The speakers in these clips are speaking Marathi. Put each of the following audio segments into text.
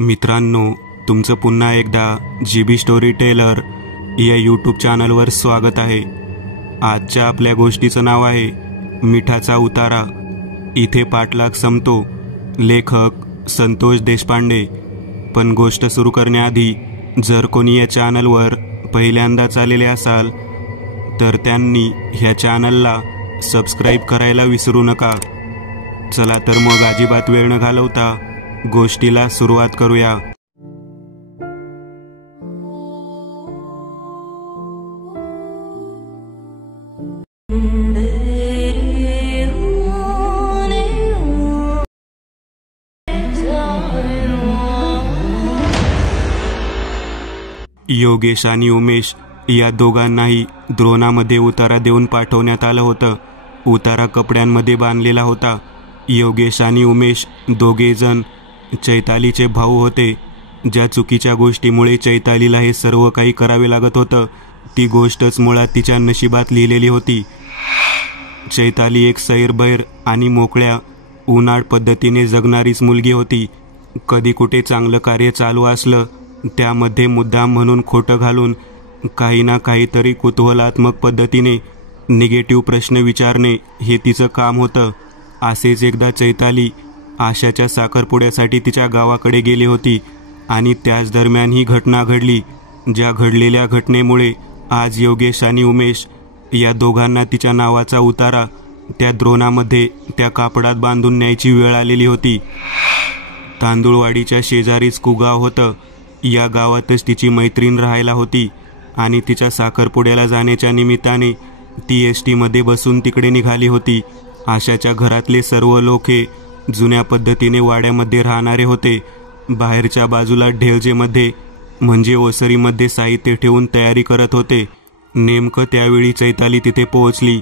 मित्रांनो, तुमचं पुन्हा एकदा GB स्टोरी टेलर या यूट्यूब चॅनलवर स्वागत आहे। आजच्या आपल्या गोष्टीचं नाव आहे मिठाचा उतारा। इथे पाठलाग संपतो। लेखक संतोष देशपांडे। पण गोष्ट सुरू करण्याआधी जर कोणी या चॅनलवर पहिल्यांदाच आलेले असाल तर त्यांनी ह्या चॅनलला सबस्क्राईब करायला विसरू नका। चला तर मग अजिबात वेळ न घालवता गोष्टीला सुरुवात करूया। योगेश आणि उमेश या दोघांनाही द्रोणामध्ये उतारा देऊन पाठवण्यात आलं होतं। उतारा कपड्यांमध्ये बांधलेला होता। योगेश आणि उमेश दोघे जण चैतालीचे भाऊ होते। ज्या चुकीच्या गोष्टीमुळे चैतालीला हे सर्व काही करावे लागत होतं ती गोष्टच मुळात तिच्या नशिबात लिहिलेली होती। चैताली एक सैरभैर आणि मोकळ्या उन्हाळ पद्धतीने जगणारीच मुलगी होती। कधी कुठे चांगलं कार्य चालू असलं त्यामध्ये मुद्दाम म्हणून खोटं घालून काही ना काहीतरी कुतूहलात्मक पद्धतीने निगेटिव्ह प्रश्न विचारणे हे तिचं काम होतं। असेच एकदा चैताली आशाच्या साखरपुड्यासाठी तिच्या गावाकडे गेली होती आणि त्याच दरम्यान ही घटना घडली। ज्या घडलेल्या घटनेमुळे आज योगेश आणि उमेश या दोघांना तिच्या नावाचा उतारा त्या द्रोणामध्ये त्या कापडात बांधून न्यायची वेळ आलेली होती। तांदूळवाडीच्या शेजारीच कुगाव होतं। या गावातच तिची मैत्रीण राहायला होती आणि तिच्या साखरपुड्याला जाण्याच्या निमित्ताने ती एसटी मध्ये बसून तिकडे निघाली होती। आशाच्या घरातले सर्व लोक हे जुन्या पद्धतीने वाड्यामध्ये राहणारे होते। बाहेरच्या बाजूला ढेलजेमध्ये म्हणजे ओसरीमध्ये साहित्य ठेवून तयारी करत होते। नेमकं त्यावेळी चैताली तिथे पोहोचली।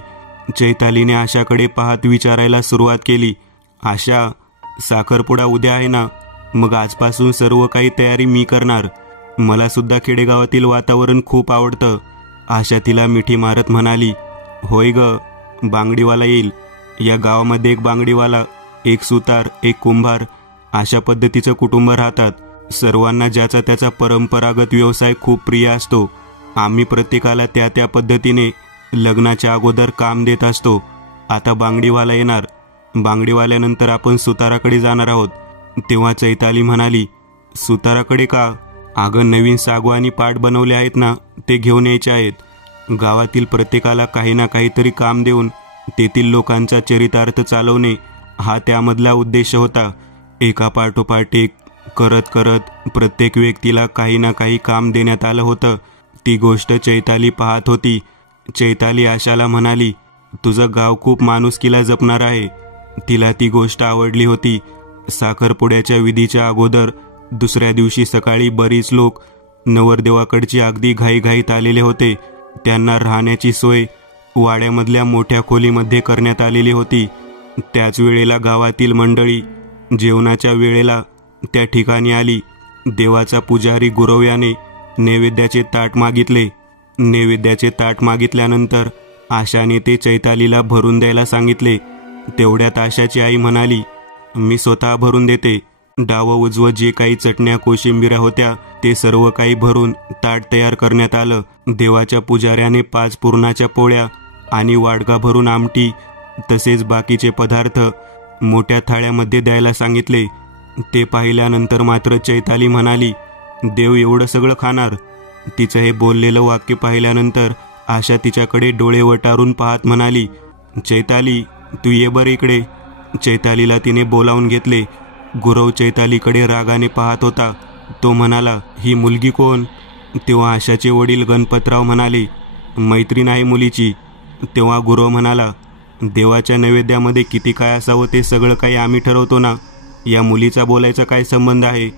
चैतालीने आशाकडे पाहत विचारायला सुरुवात केली, आशा, साखरपुडा उद्या आहे ना? मग आजपासून सर्व काही तयारी मी करणार। मला सुद्धा खेडेगावातील वातावरण खूप आवडतं। आशा तिला मिठी मारत म्हणाली, होय ग, बांगडीवाला येईल। या गावामध्ये एक बांगडीवाला, एक सुतार, एक कुंभार अशा पद्धतीचं कुटुंब राहतात। सर्वांना ज्याचा त्याचा परंपरागत व्यवसाय खूप प्रिय असतो। आम्ही प्रत्येकाला त्या त्या पद्धतीने लग्नाच्या अगोदर काम देत असतो। आता बांगडीवाला येणार, बांगडीवाल्यानंतर आपण सुताराकडे जाणार आहोत। तेव्हा चैताली म्हणाली, सुताराकडे का? अगं, नवीन सागवा आणि पाट बनवले आहेत ना, ते घेऊन यायचे आहेत। गावातील प्रत्येकाला काही ना काहीतरी काम देऊन तेथील लोकांचा चरितार्थ चालवणे हा त्यामधला उद्देश होता। एका पाठोपाठ एक करत करत प्रत्येक व्यक्तीला काही ना काही काम देण्यात आलं होतं। ती गोष्ट चैताली पाहत होती। चैताली आशाला म्हणाली, तुझं गाव खूप माणुसकीला जपणार आहे। तिला ती गोष्ट आवडली होती। साखरपुड्याच्या विधीच्या अगोदर दुसऱ्या दिवशी सकाळी बरीच लोक नवरदेवाकडची अगदी घाईघाईत आलेले होते। त्यांना राहण्याची सोय वाड्यामधल्या मोठ्या खोलीमध्ये करण्यात आलेली होती। त्याच वेळेला गावातील मंडळी जेवणाच्या वेळेला त्या ठिकाणी आली। देवाचा पुजारी गुरव्याने नैवेद्याचे ताट मागितले। नैवेद्याचे ताट मागितल्यानंतर आशाने ते चैतालीला भरून द्यायला सांगितले। तेवढ्यात आशाची आई म्हणाली, मी स्वतः भरून देते। डावं उजवं जे काही चटण्या कोशिंबिऱ्या होत्या ते सर्व काही भरून ताट तयार करण्यात आलं। देवाच्या पुजाऱ्याने 5 पुरणाच्या पोळ्या आणि वाडगा भरून आमटी तसेच बाकीचे पदार्थ मोठ्या थाळ्यामध्ये द्यायला सांगितले। ते पाहिल्यानंतर मात्र चैताली म्हणाली, देव एवढं सगळं खाणार? तिचं हे बोललेलं वाक्य पाहिल्यानंतर आशा तिच्याकडे डोळे वटारून पाहत म्हणाली, चैताली, तू ये बरं इकडे। चैतालीला तिने बोलावून घेतले। गुरव चैतालीकडे रागाने पाहत होता। तो म्हणाला, ही मुलगी कोण? तेव्हा आशाचे वडील गणपतराव म्हणाले, मैत्रीण आहे मुलीची। तेव्हा गुरव म्हणाला, देवाच्या नैवेद्यामध्ये किती काय असावं ते सगळं काही आम्ही ठरवतो ना, या मुलीचा बोलायचा काय संबंध आहे?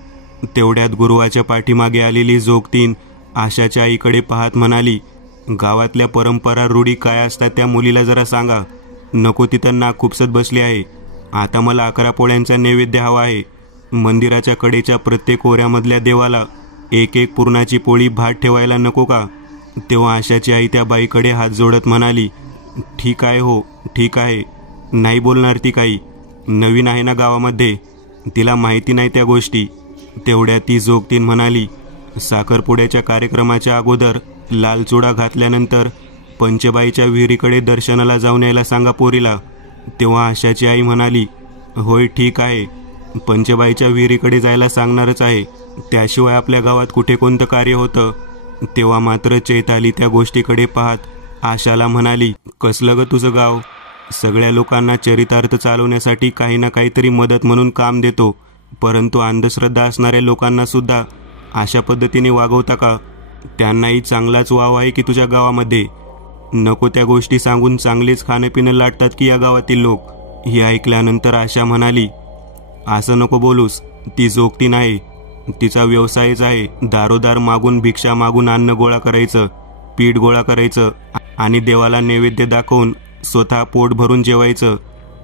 तेवढ्यात गुरुवाच्या पाठीमागे आलेली जोगतीन आशाच्या आईकडे पाहत म्हणाली, गावातल्या परंपरा रूढी काय असतात त्या मुलीला जरा सांगा। नको तिथं नाक खुपसत बसली आहे। आता मला 11 पोळ्यांचा नैवेद्य हवा आहे। मंदिराच्या कडेच्या प्रत्येक ओऱ्यामधल्या देवाला एक एक पुरणाची पोळी भात ठेवायला नको का? तेव्हा आशाची आई त्या बाईकडे हात जोडत म्हणाली, ठीक आहे हो, ठीक आहे, नाही बोलणार ती काही। नवीन आहे ना गावामध्ये, तिला माहिती नाही त्या गोष्टी। तेवढ्या ती जोगतीन म्हणाली, साखरपुड्याच्या कार्यक्रमाच्या अगोदर लाल चुडा घातल्यानंतर पंचबाईच्या विहिरीकडे दर्शनाला जाऊन यायला सांगा पोरीला. तेव्हा आशाची आई म्हणाली, होय ठीक आहे, पंचबाईच्या विहिरीकडे जायला सांगणारच आहे, त्याशिवाय आपल्या गावात कुठे कोणतं कार्य होतं. तेव्हा मात्र चैताली त्या गोष्टीकडे पाहत आशाला म्हणाली, कसलं ग तुझं गाव? सगळ्या लोकांना चरितार्थ चालवण्यासाठी काही ना काहीतरी मदत म्हणून काम देतो, परंतु अंधश्रद्धा असणाऱ्या लोकांना सुद्धा अशा पद्धतीने वागवता का? त्यांनाही चांगलाच वाव आहे की तुझ्या गावामध्ये? नको त्या गोष्टी सांगून चांगलेच खाणंपिणं लाटतात की या गावातील लोक. हे ऐकल्यानंतर आशा म्हणाली, असं नको बोलूस, ती जोगती नाही, तिचा व्यवसायच आहे दारोदार मागून भिक्षा मागून अन्न गोळा करायचं, पीठ गोळा करायचं आणि देवाला नैवेद्य दाखवून स्वतः पोट भरून जेवायचं.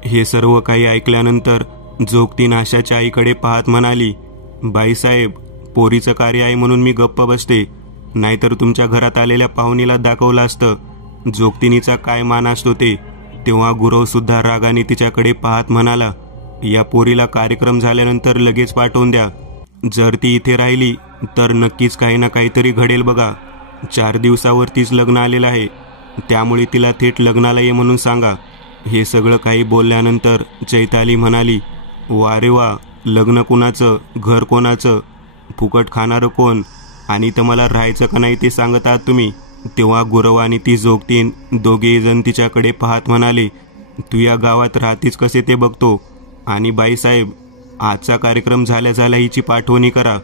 हे सर्व काही ऐकल्यानंतर जोगतीन आशाच्या आईकडे पाहत म्हणाली, बाईसाहेब, पोरीचं कार्य आहे म्हणून मी गप्प बसते, नाहीतर तुमच्या घरात आलेल्या पाहुणीला दाखवलं असतं जोगतिनीचा काय मान असतो ते. तेव्हा गुरव सुद्धा रागाने तिच्याकडे पाहत म्हणाला, या पोरीला कार्यक्रम झाल्यानंतर लगेच पाठवून द्या. जर ती इथे राहिली तर नक्कीच काही ना काहीतरी घडेल बघा. 4 दिवसावरतीच लग्न आलेलं आहे, त्यामुळे तिला थेट लग्नाला ये म्हणून सांगा. हे सगळं काही बोलल्यानंतर चैताली म्हणाली, वा रे वा, लग्न कोणाचं, घर कोणाचं, फुकट खाणारं कोण, आणि तर मला राहायचं का नाही ते सांगत आहात तुम्ही? तेव्हा गुरव आणि ती जोगतीन दोघेही जण तिच्याकडे पाहत म्हणाले, तू या गावात राहतीस कसे ते बघतो, आणि बाईसाहेब, आजचा कार्यक्रम झाल्या झाल्या हिची पाठवणी करा.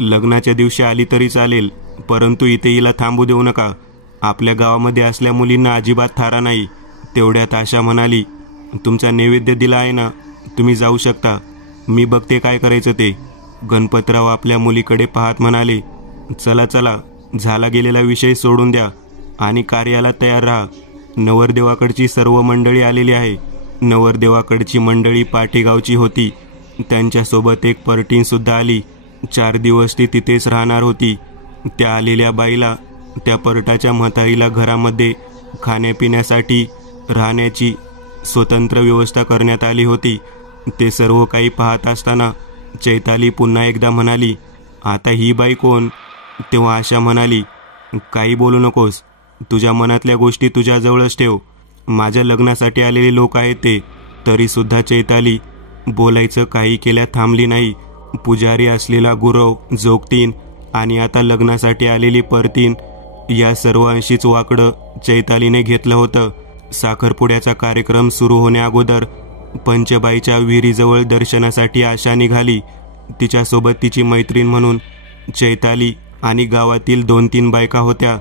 लग्नाच्या दिवशी आली तरी चालेल, परंतु इथे हिला थांबू देऊ नका. आपल्या गावामध्ये असल्या मुलींना अजिबात थारा नाही. तेवढ्यात आशा म्हणाली, तुमचा नैवेद्य दिला आहे ना, तुम्ही जाऊ शकता, मी बघते काय करायचं ते. गणपतराव आपल्या मुलीकडे पाहत म्हणाले, चला चला, झाला गेलेला विषय सोडून द्या आणि कार्याला तयार राहा. नवरदेवाकडची सर्व मंडळी आलेली आहे. नवरदेवाकडची मंडळी पाटेगावची होती, त्यांच्यासोबत एक परटीन सुद्धा आली. 4 दिवस ती तिथेच राहणार होती. त्या आलेल्या बाईला, त्या परटाच्या म्हातारीला घरामध्ये खाण्यापिण्यासाठी राहण्याची स्वतंत्र व्यवस्था करण्यात आली होती. ते सर्व काही पाहत असताना चैताली पुन्हा एकदा म्हणाली, आता ही बाई कोण? तेव्हा आशा म्हणाली, काही बोलू नकोस, तुझ्या मनातल्या गोष्टी तुझ्याजवळच ठेव. माझ्या लग्नासाठी आलेले लोक आहेत ते. तरीसुद्धा चैताली बोलायचं काही केल्या थांबली नाही. पुजारी असलेला गुरव, जोगतीन आणि आता लग्नासाठी आलेली परतीन, या सर्वांशीच वाकडं चैतालीने घेतलं होतं. साखरपुड्याचा कार्यक्रम सुरू होण्याअगोदर पंचबाईच्या विहिरीजवळ दर्शनासाठी आशा निघाली. तिच्यासोबत तिची मैत्रीण म्हणून चैताली आणि गावातील 2-3 बायका होत्या.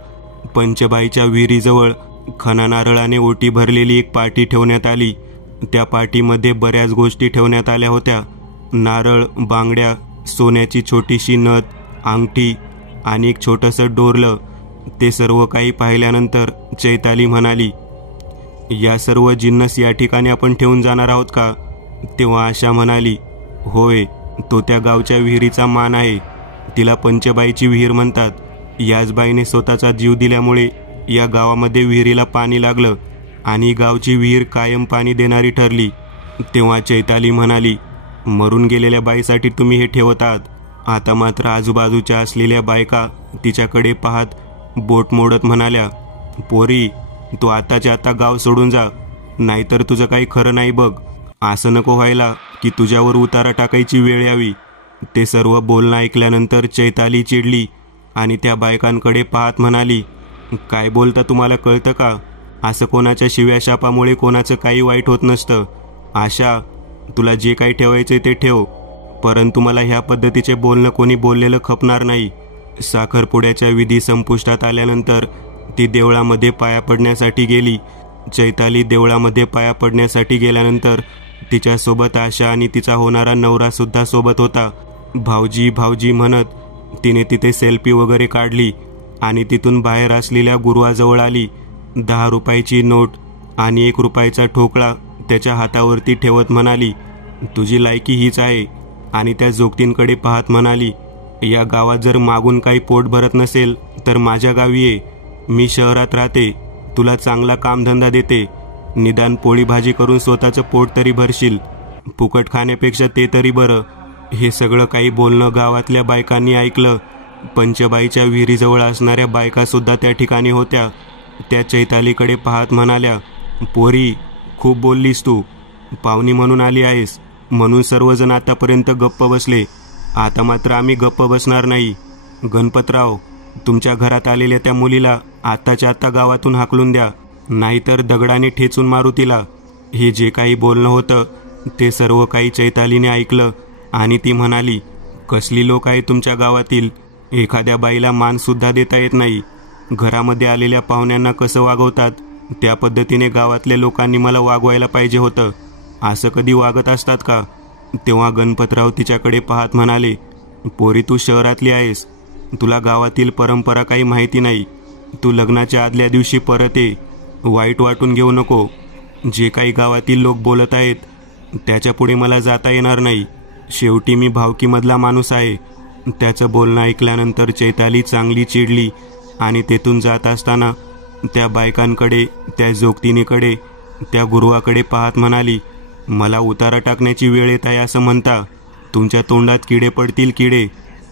पंचबाईच्या विहिरीजवळ खणा नारळाने ओटी भरलेली एक पाटी ठेवण्यात आली. त्या पाटीमध्ये बऱ्याच गोष्टी ठेवण्यात आल्या होत्या. नारळ, बांगड्या, सोन्याची छोटीशी नथ, अंगठी आणि एक छोटंसं डोरलं. ते सर्व काही पाहिल्यानंतर चैताली म्हणाली, या सर्व जिन्नस या ठिकाणी आपण ठेवून जाणार आहोत का? तेव्हा आशा म्हणाली, होय, तो त्या गावच्या विहिरीचा मान आहे. तिला पंचबाईची विहीर म्हणतात. याच बाईने स्वतःचा जीव दिल्यामुळे या गावामध्ये विहिरीला पाणी लागलं आणि गावची विहीर कायम पाणी देणारी ठरली. तेव्हा चैताली म्हणाली, मरून गेलेल्या बाईसाठी तुम्ही हे ठेवत आहात. आता मात्र आजूबाजूच्या असलेल्या बायका तिच्याकडे पाहत बोट मोडत म्हणाल्या, पोरी, तू आताच्या आता गाव सोडून जा, नाहीतर तुझं काही खरं नाही बघ. असं नको व्हायला की तुझ्यावर उतारा टाकायची वेळ यावी. ते सर्व बोलणं ऐकल्यानंतर चैताली चिडली आणि त्या बायकांकडे पाहत म्हणाली, काय बोलता, तुम्हाला कळतं का? असं कोणाच्या शिव्या शापामुळे कोणाचं काही वाईट होत नसतं. आशा, तुला जे काही ठेवायचे ते ठेव, परंतु मला ह्या पद्धतीचे बोलणं कोणी बोललेलं खपणार नाही. साखरपुड्याच्या विधी संपुष्टात आल्यानंतर ती देवळामध्ये पाया पडण्यासाठी गेली. चैताली देवळामध्ये पाया पडण्यासाठी गेल्यानंतर तिच्यासोबत आशा आणि तिचा होणारा नवरा सुद्धा सोबत होता. भाऊजी भाऊजी म्हणत तिने तिथे सेल्फी वगैरे काढली आणि तिथून बाहेर असलेल्या गुरुवाजवळ आली. 10 रुपयाची नोट आणि 1 रुपयाचा ठोकळा त्याच्या हातावरती ठेवत म्हणाली, तुझी लायकी हीच आहे. आणि त्या जोगतींकडे पाहत म्हणाली, या गावात जर मागून काही पोट भरत नसेल तर माझ्या गावी ये. मी शहरात राहते, तुला चांगला कामधंदा देते. निदान पोळी भाजी करून स्वतःचं पोट तरी भरशील. फुकट खाण्यापेक्षा ते तरी बरं. हे सगळं काही बोलणं गावातल्या बायकांनी ऐकलं. पंचबाईच्या विहिरीजवळ असणाऱ्या बायकासुद्धा त्या ठिकाणी होत्या. त्या चैतालीकडे पाहत म्हणाल्या, पोरी, खूप बोललीस तू. पाहुणी म्हणून आली आहेस म्हणून सर्वजण आतापर्यंत गप्प बसले. आता मात्र आम्ही गप्प बसणार नाही. गणपतराव, तुमच्या घरात आलेल्या त्या मुलीला आत्ताच्या आत्ता गावातून हाकलून द्या, नाहीतर दगडाने ठेचून मारू तिला. हे जे काही बोलणं होतं ते सर्व काही चैतालीने ऐकलं आणि ती म्हणाली, कसली लोक आहे तुमच्या गावातील. एखाद्या बाईला मानसुद्धा देता येत नाही. घरामध्ये आलेल्या पाहुण्यांना कसं वागवतात त्या पद्धतीने गावातल्या लोकांनी मला वागवायला पाहिजे होतं. असं कधी वागत असतात का? तेव्हा गणपतराव तिच्याकडे पाहत म्हणाले, पोरी, तू शहरातली आहेस. तुला गावातील परंपरा काही माहिती नाही. तू लग्नाच्या आदल्या दिवशी परत ये. वाईट वाटून घेऊ नको. जे काही गावातील लोक बोलत आहेत त्याच्या पुढे मला जाता येणार नाही. शेवटी मी भावकीमधला माणूस आहे. त्याचं बोलणं ऐकल्यानंतर चैताली चांगली चिडली आणि तेथून जात असताना त्या बायकांकडे, त्या जोगतिनीकडे, त्या गुरुवाकडे पाहत म्हणाली, मला उतारा टाकण्याची वेळ येत आहे असं म्हणता. तुमच्या तोंडात किडे पडतील, किडे.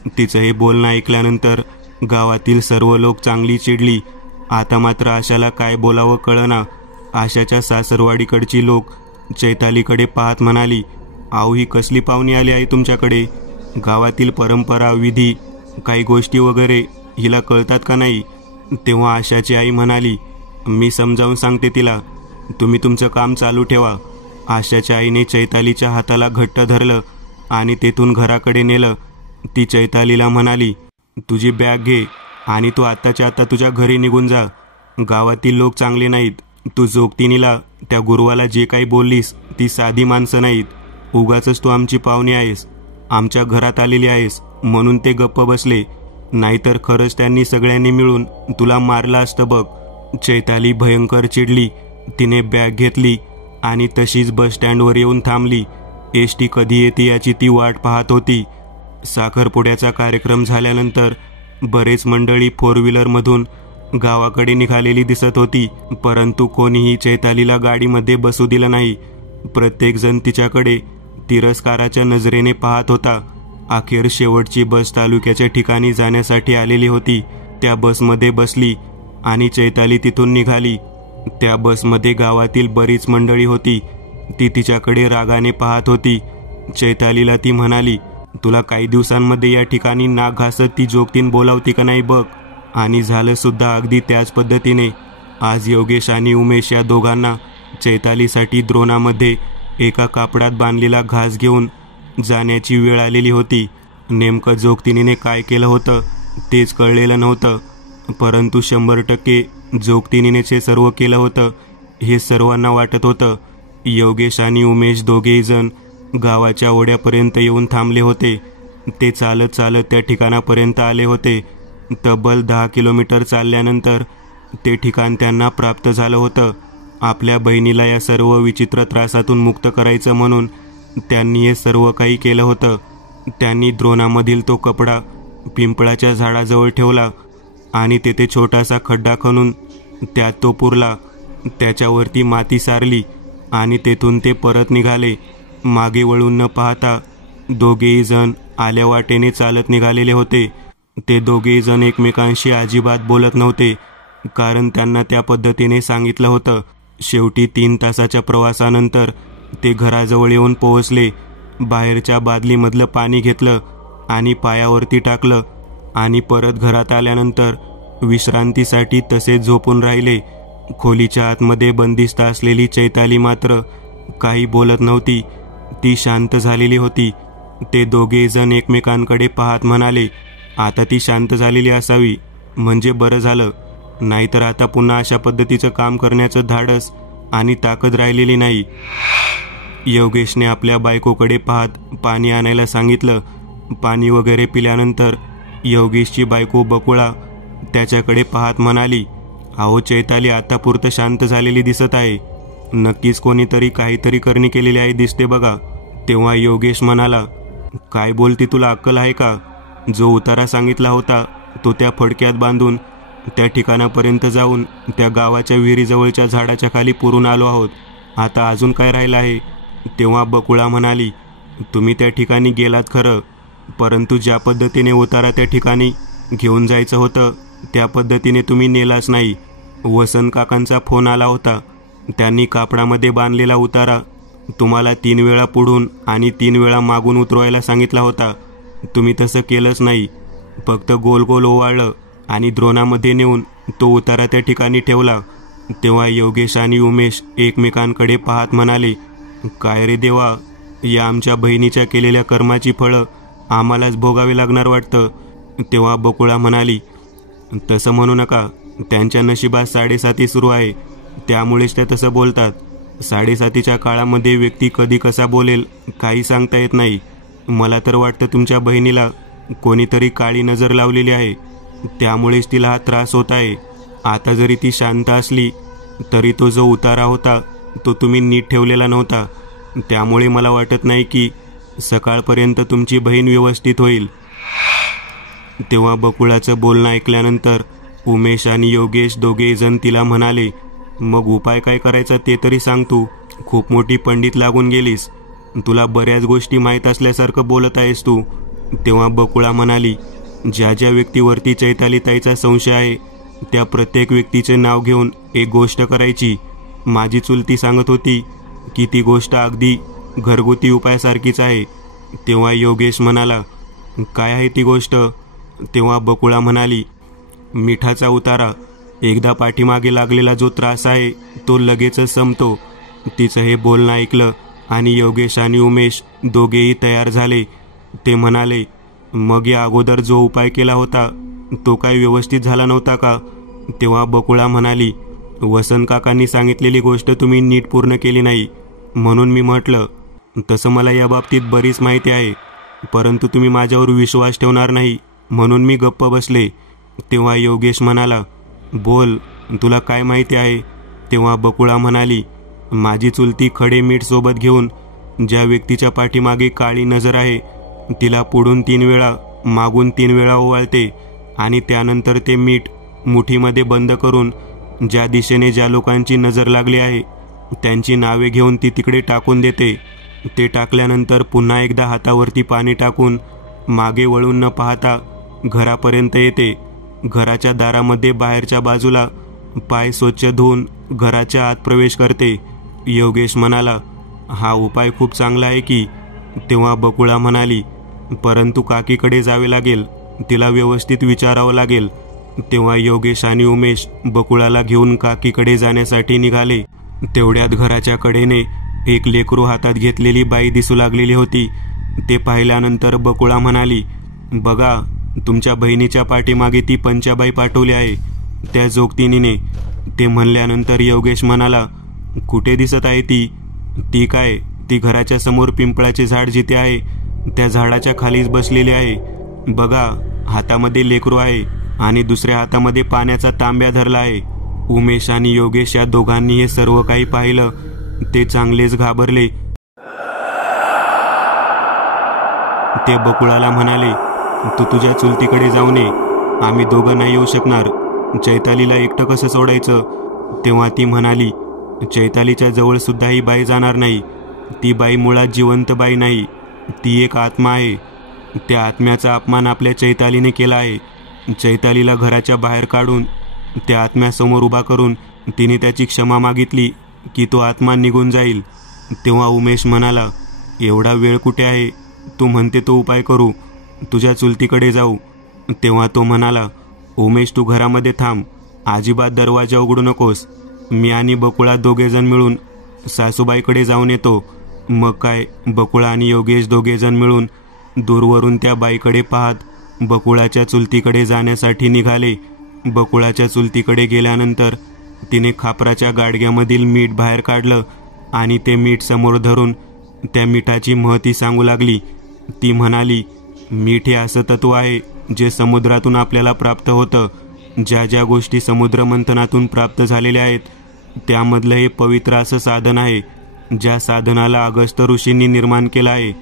तिचं हे बोलणं ऐकल्यानंतर गावातील सर्व लोक चांगली चिडली. आता मात्र आशाला काय बोलावं कळना. आशाच्या सासरवाडीकडची लोक चैतालीकडे पाहत म्हणाली, आहो, ही कसली पाहुणी आली आहे तुमच्याकडे? गावातील परंपरा, विधी, काही गोष्टी वगैरे हिला कळतात का नाही? तेव्हा आशाची आई म्हणाली, मी समजावून सांगते तिला, तुम्ही तुमचं काम चालू ठेवा. आशाच्या आईने चैतालीच्या हाताला घट्ट धरलं आणि तेथून घराकडे नेलं. ती चैतालीला म्हणाली, तुझी बॅग घे आणि तू आत्ताच्या आत्ता तुझ्या घरी निघून जा. गावातील लोक चांगले नाहीत. तू जोगतिनीला, त्या गुरुवाला जे काही बोललीस ती साधी माणसं नाहीत. उगाचच तू आमची पाहुणी आहेस, आमच्या घरात आलेली आहेस म्हणून ते गप्प बसले, नाहीतर खरंच त्यांनी सगळ्यांनी मिळून तुला मारलं असतं बघ. चैताली भयंकर चिडली. तिने बॅग घेतली आणि तशीच बस स्टँडवर येऊन थांबली. एसटी कधी येते याची ती वाट पाहत होती. साखरपुड्याचा कार्यक्रम झाल्यानंतर बरेच मंडळी फोर व्हीलरमधून गावाकडे निघालेली दिसत होती, परंतु कोणीही चैतालीला गाडीमध्ये बसू दिलं नाही. प्रत्येकजण तिच्याकडे तिरस्काराच्या नजरेने पाहत होता. अखेर शेवटची बस तालुक्याच्या ठिकाणी जाण्यासाठी आलेली होती. त्या बसमध्ये बसली आणि चैताली तिथून निघाली. त्या बसमध्ये गावातील बरीच मंडळी होती. ती तिच्याकडे रागाने पाहत होती. चैतालीला ती म्हणाली, तुला काही दिवसांमध्ये या ठिकाणी नाक घासत ती जोगतीन बोलावती का नाही बघ. आणि झालं सुद्धा अगदी त्याच पद्धतीने. आज योगेश आणि उमेश या दोघांना चैतालीसाठी द्रोणामध्ये एका कापडात बांधलेला घास घेऊन जाण्याची वेळ आलेली होती. नेमकं जोगतिनीने काय केलं होतं तेच कळलेलं नव्हतं, परंतु 100% जोगतिनीनेच हे सर्व केलं होतं हे सर्वांना वाटत होतं. योगेश आणि उमेश दोघेही जण गावाच्या ओढ्यापर्यंत येऊन थांबले होते. ते चालत चालत त्या ठिकाणापर्यंत आले होते. तब्बल 10 किलोमीटर चालल्यानंतर ते ठिकाण त्यांना प्राप्त झालं होतं. आपल्या बहिणीला या सर्व विचित्र त्रासातून मुक्त करायचं म्हणून त्यांनी हे सर्व काही केलं होतं. त्यांनी द्रोणामधील तो कपडा पिंपळाच्या झाडाजवळ ठेवला आणि तेथे छोटासा खड्डा खणून त्यात तो पुरला. त्याच्यावरती माती सारली आणि तेथून ते परत निघाले. मागे वळून न पाहता दोघेही जण आल्या वाटेने चालत निघालेले होते. ते दोघेही जण एकमेकांशी अजिबात बोलत नव्हते, कारण त्यांना त्या पद्धतीने सांगितलं होतं. शेवटी 3 तासाच्या प्रवासानंतर ते घराजवळ येऊन पोहोचले. बाहेरच्या बादलीमधलं पाणी घेतलं आणि पायावरती टाकलं आणि परत घरात आल्यानंतर विश्रांतीसाठी तसेच झोपून राहिले. खोलीच्या आतमध्ये बंदिस्त असलेली चैताली मात्र काही बोलत नव्हती. ती शांत झालेली होती. ते दोघे जण एकमेकांकडे पाहत म्हणाले, आता ती शांत झालेली असावी म्हणजे बरं झालं, नाहीतर आता पुन्हा अशा पद्धतीचं काम करण्याचं धाडस आणि ताकद राहिलेली नाही. योगेशने आपल्या बायकोकडे पाहत पाणी आणायला सांगितलं. पाणी वगैरे पिल्यानंतर योगेशची बायको बकुळा त्याच्याकडे पाहत म्हणाली, अहो चैताली आता पुरतं शांत झालेली दिसत आहे. नक्कीच कोणीतरी काहीतरी करणी केलेली आहे दिसते बघा. तेव्हा योगेश म्हणाला, काय बोलती, तुला अक्कल आहे का? जो उतारा सांगितला होता तो त्या फडक्यात बांधून त्या ठिकाणापर्यंत जाऊन त्या गावाच्या विहिरीजवळच्या झाडाच्या खाली पुरून आलो आहोत. आता अजून काय राहिलं आहे? तेव्हा बकुळा म्हणाली, तुम्ही त्या ठिकाणी गेलात खरं, परंतु ज्या पद्धतीने उतारा त्या ठिकाणी घेऊन जायचं होतं त्या पद्धतीने तुम्ही नेलाच नाही. वसंत काकांचा फोन आला होता. त्यांनी कापडामध्ये बांधलेला उतारा तुम्हाला 3 वेळा पुढून आणि 3 वेळा मागून उतरवायला सांगितला होता. तुम्ही तसं केलंच नाही. फक्त गोल गोल ओवाळलं आणि द्रोणामध्ये नेऊन तो उतारा त्या ठिकाणी ठेवला. तेव्हा योगेश आणि उमेश एकमेकांकडे पाहत म्हणाले, काय रे देवा, या आमच्या बहिणीच्या केलेल्या कर्माची फळं आम्हालाच भोगावी लागणार वाटतं. तेव्हा बकुळा म्हणाली, तसं म्हणू नका. त्यांच्या नशिबात 7:30 सुरू आहे, त्यामुळेच त्या तसं बोलतात. 7:30च्या काळामध्ये व्यक्ती कधी कसा बोलेल काही सांगता येत नाही. मला तर वाटतं तुमच्या बहिणीला कोणीतरी काळी नजर लावलेली आहे, त्यामुळेच तिला हा त्रास होत आहे. आता जरी ती शांत असली तरी तो जो उतारा होता तो तुम्ही नीट ठेवलेला नव्हता. त्यामुळे मला वाटत नाही की सकाळपर्यंत तुमची बहीण व्यवस्थित होईल. तेव्हा बकुळाचं बोलणं ऐकल्यानंतर उमेश आणि योगेश दोघेजण तिला म्हणाले, मग उपाय काय करायचा ते तरी सांग तू. खूप मोठी पंडित लागून गेलीस. तुला बऱ्याच गोष्टी माहीत असल्यासारखं बोलत आहेस तू. तेव्हा बकुळा म्हणाली, ज्या ज्या व्यक्तीवरती चैतालीताईचा संशय आहे त्या प्रत्येक व्यक्तीचे नाव घेऊन एक गोष्ट करायची. माझी चुलती सांगत होती की ती गोष्ट अगदी घरगुती उपायासारखीच आहे. तेव्हा योगेश म्हणाला, काय आहे ती गोष्ट? तेव्हा बकुळा म्हणाली, मिठाचा उतारा. एकदा पाठीमागे लागलेला जो त्रास आहे तो लगेचच संपतो. तिचं हे बोलणं ऐकलं आणि योगेश आणि उमेश दोघेही तयार झाले. ते म्हणाले, मग या अगोदर जो उपाय केला होता तो काय व्यवस्थित झाला नव्हता का? तेव्हा बकुळा म्हणाली, वसंत काकांनी सांगितलेली गोष्ट तुम्ही नीट पूर्ण केली नाही, म्हणून मी म्हटलं. तसं मला या बाबतीत बरीच माहिती आहे, परंतु तुम्ही माझ्यावर विश्वास ठेवणार नाही म्हणून मी गप्प बसले. तेव्हा योगेश म्हणाला, बोल, तुला काय माहिती आहे? तेव्हा बकुळा म्हणाली, माझी चुलती खडे मीठ सोबत घेऊन ज्या व्यक्तीच्या पाठीमागे काळी नजर आहे तिला पुढून 3 वेळा मागून 3 वेळा ओवाळते आणि त्यानंतर ते मीठ मुठीमध्ये बंद करून ज्या दिशेने ज्या लोकांची नजर लागली आहे त्यांची नावे घेऊन ती तिकडे टाकून देते. ते टाकल्यानंतर पुन्हा एकदा हातावरती पाणी टाकून मागे वळून न पाहता घरापर्यंत येते. घराच्या दारामध्ये बाहेरच्या बाजूला पाय स्वच्छ धुवून घराच्या आत प्रवेश करते. योगेश म्हणाला, हा उपाय खूप चांगला आहे की? तेव्हा बकुळा म्हणाली, परंतु काकीकडे जावे लागेल, तिला व्यवस्थित विचारावं लागेल. तेव्हा योगेश आणि उमेश बकुळाला घेऊन काकीकडे जाण्यासाठी निघाले. तेवढ्यात घराच्या कडेने एक लेकरू हातात घेतलेली बाई दिसू लागलेली होती. ते पाहिल्यानंतर बकुळा म्हणाली, बघा, तुमच्या बहिणीच्या पाठीमागे ती पंचाबाई पाठवली आहे, त्या जोगतिनीने. ते म्हणल्यानंतर योगेश म्हणाला, कुठे दिसत आहे ती? ती काय, ती घराच्या समोर पिंपळाचे झाड जिथे आहे त्या झाडाच्या खालीच बसलेली आहे. बघा, हातामध्ये लेकरू आहे आणि दुसऱ्या हातामध्ये पाण्याचा तांब्या धरला आहे. उमेश आणि योगेश या दोघांनी हे सर्व काही पाहिलं. ते चांगलेच घाबरले. ते बकुळाला म्हणाले, तू तुझ्या चुलतीकडे जाऊन ये, आम्ही दोघं नाही येऊ शकणार. चैतालीला एकटं कसं सोडायचं? तेव्हा ती म्हणाली, चैतालीच्या जवळ सुद्धा ही बाई जाणार नाही. ती बाई मुळात जिवंत बाई नाही, ती एक आत्मा आहे. त्या आत्म्याचा अपमान आपल्या चैतालीने केला आहे. चैतालीला घराच्या बाहेर काढून त्या आत्म्यासमोर उभा करून तिने त्याची क्षमा मागितली की तो आत्मा निघून जाईल. तेव्हा उमेश म्हणाला, एवढा वेळ कुठे आहे? तू म्हणते तो उपाय करू, तुझ्या चुलतीकडे जाऊ. तेव्हा तो म्हणाला, उमेश, तू घरामध्ये थांब, अजिबात दरवाजा उघडू नकोस. मी आणि बकुळा दोघेजण मिळून सासूबाईकडे जाऊन येतो. मग काय, बकुळा आणि योगेश दोघेजण मिळून दूरवरून त्या बाईकडे पाहत बकुळाच्या चुलतीकडे जाण्यासाठी निघाले. बकुळाच्या चुलतीकडे गेल्यानंतर तिने खापराच्या गाडग्यामधील मीठ बाहेर काढलं आणि ते मीठ समोर धरून त्या मिठाची महती सांगू लागली. ती म्हणाली, मीठ हे असं तत्व आहे जे समुद्रातून आपल्याला प्राप्त होतं. ज्या ज्या गोष्टी समुद्र मंथनातून प्राप्त झालेल्या आहेत त्यामधलं हे पवित्र असं साधन आहे, ज्या साधनाला अगस्त्य ऋषींनी निर्माण केलं आहे.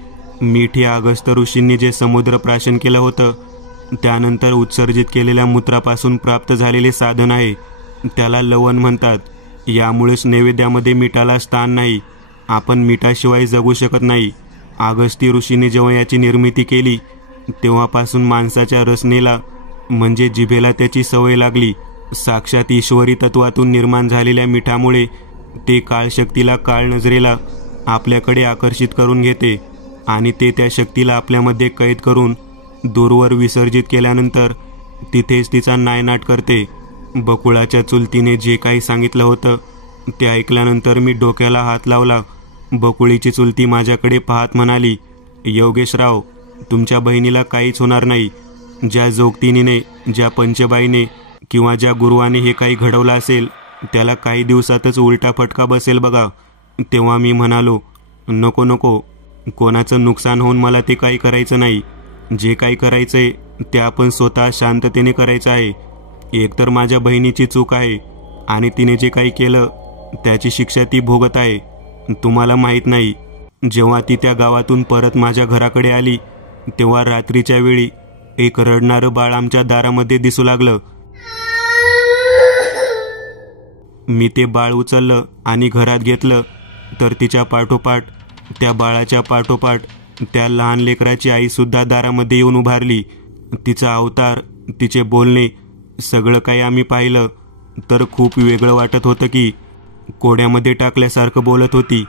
मीठ हे अगस्त्य ऋषींनी जे समुद्र प्राशन केलं होतं त्यानंतर उत्सर्जित केलेल्या मूत्रापासून प्राप्त झालेले साधन आहे. त्याला लवण म्हणतात. यामुळेच नैवेद्यामध्ये मिठाला स्थान नाही. आपण मिठाशिवाय जगू शकत नाही. अगस्ती ऋषीने जेव्हा याची निर्मिती केली तेव्हापासून माणसाच्या रसनेला म्हणजे जिभेला त्याची सवय लागली. साक्षात ईश्वरी तत्वातून निर्माण झालेल्या मिठामुळे ते काळशक्तीला काळ नजरेला आपल्याकडे आकर्षित करून घेते आणि ते त्या शक्तीला आपल्यामध्ये कैद करून दूरवर विसर्जित केल्यानंतर तिथेच तिचा नायनाट करते. बकुळाच्या चुलतीने जे काही सांगितलं होतं ते ऐकल्यानंतर मी डोक्याला हात लावला. बकुळीची चुलती माझ्याकडे पाहत म्हणाली, योगेशराव, तुमच्या बहिणीला काहीच होणार नाही. ज्या जोगतिनीने, ज्या पंचबाईने किंवा ज्या गुरुवाने हे काही घडवलं असेल त्याला काही दिवसातच उलटा फटका बसेल बघा. तेव्हा मी म्हणालो, नको नको, कोणाचं नुकसान होऊन मला ते काही करायचं नाही. जे काही करायचंय ते आपण स्वतः शांततेने करायचं आहे. एकतर माझ्या बहिणीची चूक आहे आणि तिने जे काही केलं त्याची शिक्षा ती भोगत आहे. तुम्हाला माहीत नाही, जेव्हा ती त्या गावातून परत माझ्या घराकडे आली तेव्हा रात्रीच्या वेळी एक रडणारं बाळ आमच्या दारामध्ये दिसू लागलं. मी ते बाळ उचललं आणि घरात घेतलं तर तिच्या पाठोपाठ, त्या बाळाच्या पाठोपाठ त्या लहान लेकराची आईसुद्धा दारामध्ये येऊन उभारली. तिचा अवतार, तिचे बोलणे, सगळं काही आम्ही पाहिलं तर खूप वेगळं वाटत होतं की कोड्यामध्ये टाकल्यासारखं बोलत होती.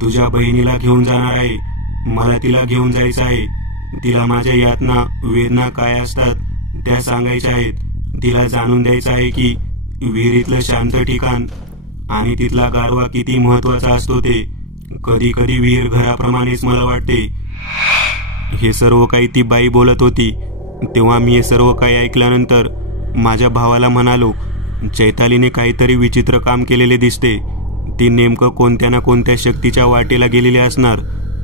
तुझ्या बहिणीला घेऊन जाणार आहे, मला तिला घेऊन जायचं आहे. तिला माझ्या यातना, वेदना काय असतात त्या सांगायच्या आहेत. तिला जाणून द्यायचं आहे की विहिरीतलं शांत ठिकाण आणि तिथला गारवा किती महत्वाचा असतो ते. कधी कधी विहीर घराप्रमाणेच मला वाटते. हे सर्व काही ती बाई बोलत होती. तेव्हा मी हे सर्व काही ऐकल्यानंतर माझ्या भावाला म्हणालो, चैतालीने काहीतरी विचित्र काम केलेले दिसते. ती नेमकं कोणत्या ना कोणत्या शक्तीच्या वाटेला गेलेली असणार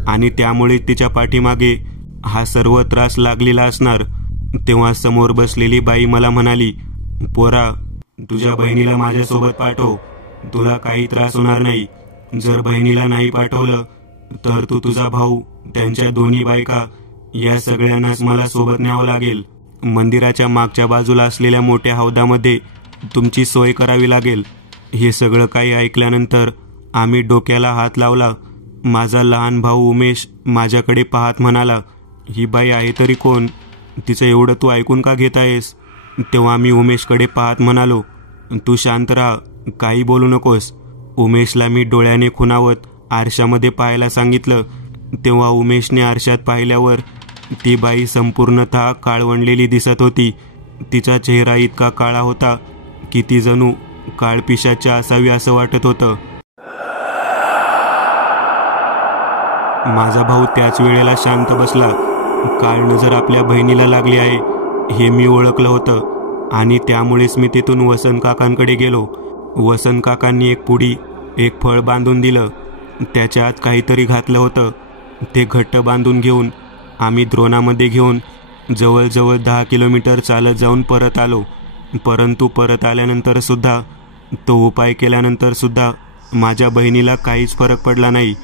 आणि त्यामुळे तिच्या पाठीमागे हा सर्व त्रास लागलेला असणार. तेव्हा समोर बसलेली बाई मला म्हणाली, पोरा, तुझ्या बहिणीला माझ्यासोबत पाठव, तुला काही त्रास होणार नाही. जर बहिणीला नाही पाठवलं तर तू, तुझा भाऊ, त्यांच्या दोन्ही बायका या सगळ्यांनाच मला सोबत न्यावं लागेल. मंदिराच्या मागच्या बाजूला असलेल्या मोठ्या हौदामध्ये तुमची सोय करावी लागेल. हे सगळं काही ऐकल्यानंतर आम्ही डोक्याला हात लावला. माझा लहान भाऊ उमेश माझ्याकडे पाहत म्हणाला, ही बाई आहे तरी कोण? तिचं एवढं तू ऐकून का घेत आहेस? तेव्हा मी उमेशकडे पाहत म्हणालो, तू शांत राहा, काही बोलू नकोस. उमेशला मी डोळ्याने खुणावत आरशामध्ये पाहायला सांगितलं. तेव्हा उमेशने आरशात पाहिल्यावर ती बाई संपूर्णतः काळवंडलेली दिसत होती. तिचा चेहरा इतका काळा होता की ती जणू काळपिशाच्या असावी असं वाटत होतं. माझा भाऊ त्याच वेळेला शांत बसला. काळ नजर आपल्या बहिणीला लागली आहे हे मी ओळखलं होतं आणि त्यामुळेच मी तिथून वसंत काकांकडे गेलो. वसंत काकांनी एक पुडी, एक फळ बांधून दिलं. त्याच्या आत काहीतरी घातलं होतं. ते घट्ट बांधून घेऊन आम्ही द्रोणामध्ये घेऊन जवळजवळ 10 किलोमीटर चालत जाऊन परत आलो. परंतु परत आल्यानंतर सुद्धा, तो उपाय केल्यानंतर सुद्धा माझ्या बहिणीला काहीच फरक पडला नाही.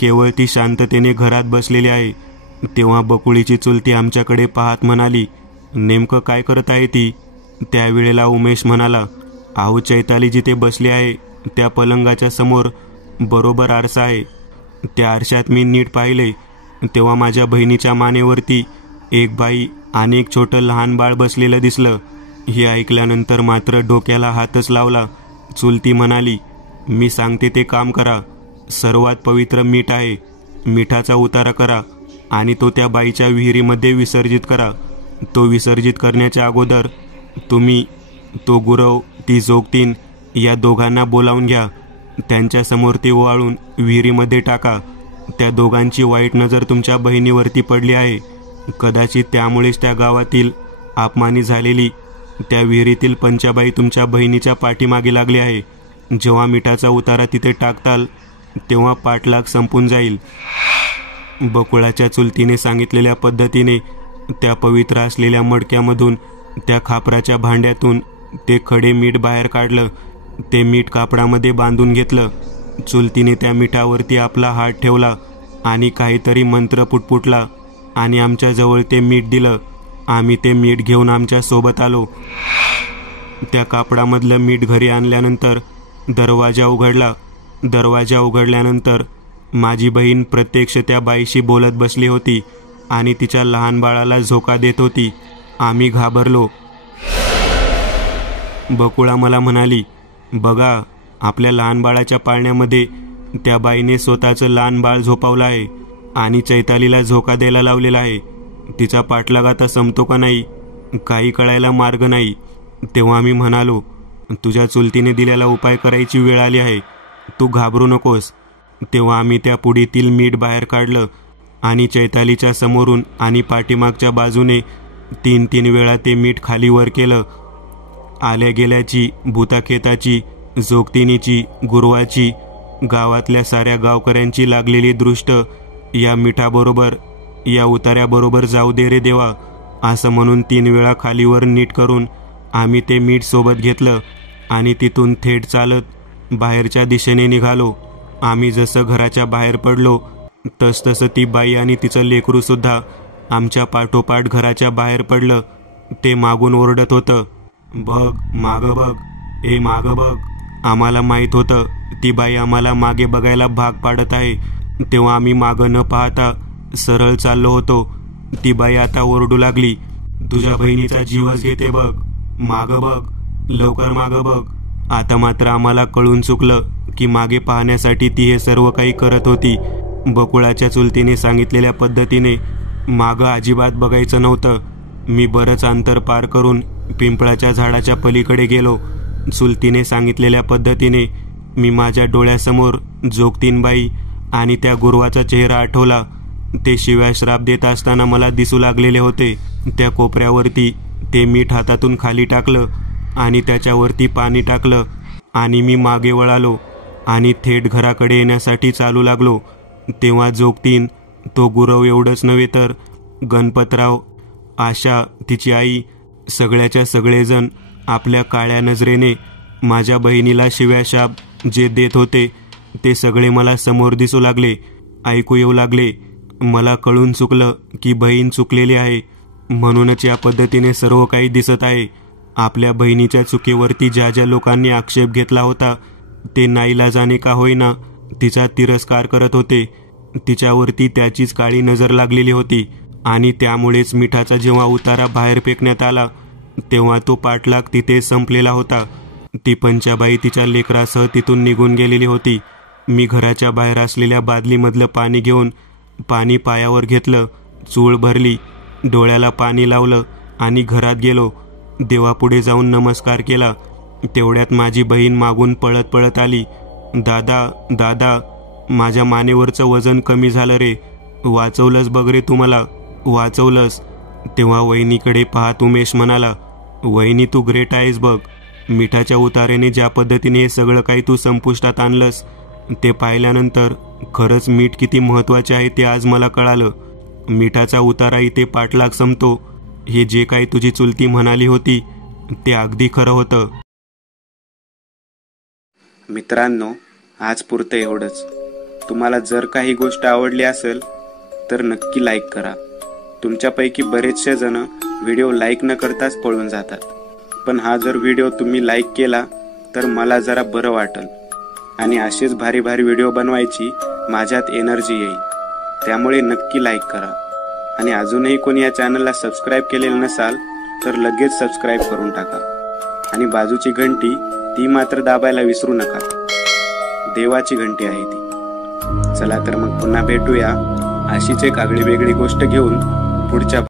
केवळ ती शांततेने घरात बसलेली आहे. तेव्हा बकुळीची चुलती आमच्याकडे पाहत म्हणाली, नेमकं काय करत आहे ती? त्यावेळेला उमेश म्हणाला, अहो चैताली जिथे बसली आहे त्या पलंगाच्या समोर बरोबर आरसा आहे. त्या आरशात मी नीट पाहिले तेव्हा माझ्या बहिणीच्या मानेवरती एक बाई आणि एक छोटं लहान बाळ बसलेलं दिसलं. हे ऐकल्यानंतर मात्र डोक्याला हातच लावला. चुलती म्हणाली, मी सांगते ते काम करा. सर्वात पवित्र मीठ आहे. मिठाचा उतारा करा आणि तो त्या बाईच्या विहिरीमध्ये विसर्जित करा. तो विसर्जित करण्याच्या अगोदर तुम्ही, तो गुरव, ती जोगतीन या दोघांना बोलावून घ्या. त्यांच्यासमोर ते ओवाळून विहिरीमध्ये टाका. त्या दोघांची वाईट नजर तुमच्या बहिणीवरती पडली आहे. कदाचित त्यामुळेच त्या गावातील अपमानित झालेली त्या विहिरीतील पंचाबाई तुमच्या बहिणीच्या पाठीमागे लागली आहे. जेव्हा मिठाचा उतारा तिथे टाकताल तेव्हा पाठलाग संपून जाईल. बकुळाच्या चुलतीने सांगितलेल्या पद्धतीने त्या पवित्र असलेल्या मडक्यामधून, त्या खापराच्या भांड्यातून ते खडे मीठ बाहेर काढलं. ते मीठ कापडामध्ये बांधून घेतलं. चुलतीने त्या मिठावरती आपला हात ठेवला आणि काहीतरी मंत्र पुटपुटला आणि आमच्या जवळ ते मीठ दिलं. आम्ही ते मीठ घेऊन आमच्या सोबत आलो. त्या कापडामधलं मीठ घरी आणल्यानंतर दरवाजा उघडला. दरवाजा उघडल्यानंतर माझी बहीण प्रत्यक्ष त्या बाईशी बोलत बसली होती आणि तिच्या लहान बाळाला झोका देत होती. आम्ही घाबरलो. बकुळा मला म्हणाली, बघा, आपल्या लहान बाळाच्या पाळण्यामध्ये त्या बाईने स्वतःचं लहान बाळ झोपावलं आहे आणि चैतालीला झोका द्यायला लावलेला आहे. तिचा पाठलाग आता संपतो का नाही काही कळायला मार्ग नाही. तेव्हा आम्ही म्हणालो, तुझ्या चुलतीने दिलेला उपाय करायची वेळ आली आहे, तू घाबरू नकोस. तेव्हा आम्ही त्या पुडीतील मीठ बाहेर काढलं आणि चैतालीच्या समोरून आणि पाठीमागच्या बाजूने 3 वेळा ते मीठ खाली वर केलं. आल्या गेल्याची, भूताखेताची, जोगतिनीची, गुरवाची, गावातल्या साऱ्या गावकऱ्यांची लागलेली दृष्ट या मिठाबरोबर, या उतार्याबरोबर जाऊ दे रे देवा, असं म्हणून 3 वेळा खालीवर नीट करून आम्ही ते मीठ सोबत घेतलं आणि तिथून थेट चालत बाहेरच्या दिशेने निघालो. आम्ही जसं घराच्या बाहेर पडलो तसतसं ती बाई आणि तिचं लेकरू सुद्धा आमच्या पाठोपाठ घराच्या बाहेर पडलं. ते मागून ओरडत होतं, बघ, मागं बघ, ए मागं बघ. आम्हाला माहीत होतं ती बाई आम्हाला मागे बघायला भाग पाडत आहे. तेव्हा आम्ही मागं न पाहता सरळ चाललो होतो. ती बाई आता ओरडू लागली, तुझ्या बहिणीचा जीवच घेते बघ, मागं बघ, लवकर मागं बघ. आता मात्र आम्हाला कळून चुकलं की मागे पाहण्यासाठी ती हे सर्व काही करत होती. बकुळाच्या चुलतीने सांगितलेल्या पद्धतीने मागं अजिबात बघायचं नव्हतं. मी बरंच अंतर पार करून पिंपळाच्या झाडाच्या पलीकडे गेलो. चुलतीने सांगितलेल्या पद्धतीने मी माझ्या डोळ्यासमोर जोगतीनबाई आणि त्या गुरवाचा चेहरा आठवला. ते शिव्या श्राप देत असताना मला दिसू लागलेले होते. त्या कोपऱ्यावरती ते मीठ हातातून खाली टाकलं आणि त्याच्यावरती पाणी टाकलं आणि मी मागे वळालो आणि थेट घराकडे येण्यासाठी चालू लागलो. तेव्हा जोगतीन, तो गुरव एवढंच नव्हे तर गणपतराव, आशा, तिची आई, सगळ्याच्या सगळेजण आपल्या काळ्या नजरेने माझ्या बहिणीला शिव्याशाप जे देत होते ते सगळे मला समोर दिसू लागले, ऐकू येऊ लागले. मला कळून चुकलं की बहीण चुकलेली आहे. म्हणूनच या पद्धतीने सर्व काही दिसत आहे. आपल्या बहिणीच्या चुकीवरती ज्या ज्या लोकांनी आक्षेप घेतला होता ते नाईलाजाने का होईना तिचा तिरस्कार करत होते. तिच्यावरती त्याचीच काळी नजर लागलेली होती आणि त्यामुळेच मिठाचा जेव्हा उतारा बाहेर फेकण्यात आला तेव्हा तो पाठलाग तिथे संपलेला होता. ती पंचाबाई तिच्या लेकरासह तिथून निघून गेलेली होती. मी घराच्या बाहेर असलेल्या बादलीमधलं पाणी घेऊन पाणी पायावर घेतलं, चूळ भरली, डोळ्याला पाणी लावलं आणि घरात गेलो. देवापुढे जाऊन नमस्कार केला. तेवढ्यात माझी बहीण मागून पळत पळत आली, दादा, दादा, माझ्या मानेवरचं वजन कमी झालं रे, वाचवलंस बघ रे, तू मला वाचवलंस. तेव्हा वहिनीकडे पाहत उमेश म्हणाला, वहिनी, तू ग्रेट आहेस बघ. मिठाच्या उतारेने ज्या पद्धतीने हे सगळं काही तू संपुष्टात आणलंस ते पाहिल्यानंतर खरंच मीठ किती महत्त्वाचे आहे ते आज मला कळालं. मिठाचा उतारा इथे पाठलाग संपतो हे जे काही तुझी चुलती म्हणाली होती ते अगदी खरं होतं. मित्रांनो, आज पुरतं एवढंच. तुम्हाला जर काही गोष्ट आवडली असेल तर नक्की लाईक करा. तुमच्यापैकी बरेचसे जण व्हिडिओ लाईक न करताच पळून जातात, पण हा जर व्हिडिओ तुम्ही लाईक केला तर मला जरा बरं वाटेल आणि असेच भारी भारी व्हिडिओ बनवायची माझ्यात एनर्जी येईल. त्यामुळे नक्की लाईक करा आणि अजूनही कोणी या चॅनलला सबस्क्राईब केलेलं नसाल तर लगेच सबस्क्राईब करून टाका आणि बाजूची घंटी ती मात्र दाबायला विसरू नका. देवाची घंटी आहे ती. चला तर मग पुन्हा भेटूया अशीच एक आगळी वेगळी गोष्ट घेऊन पुढच्या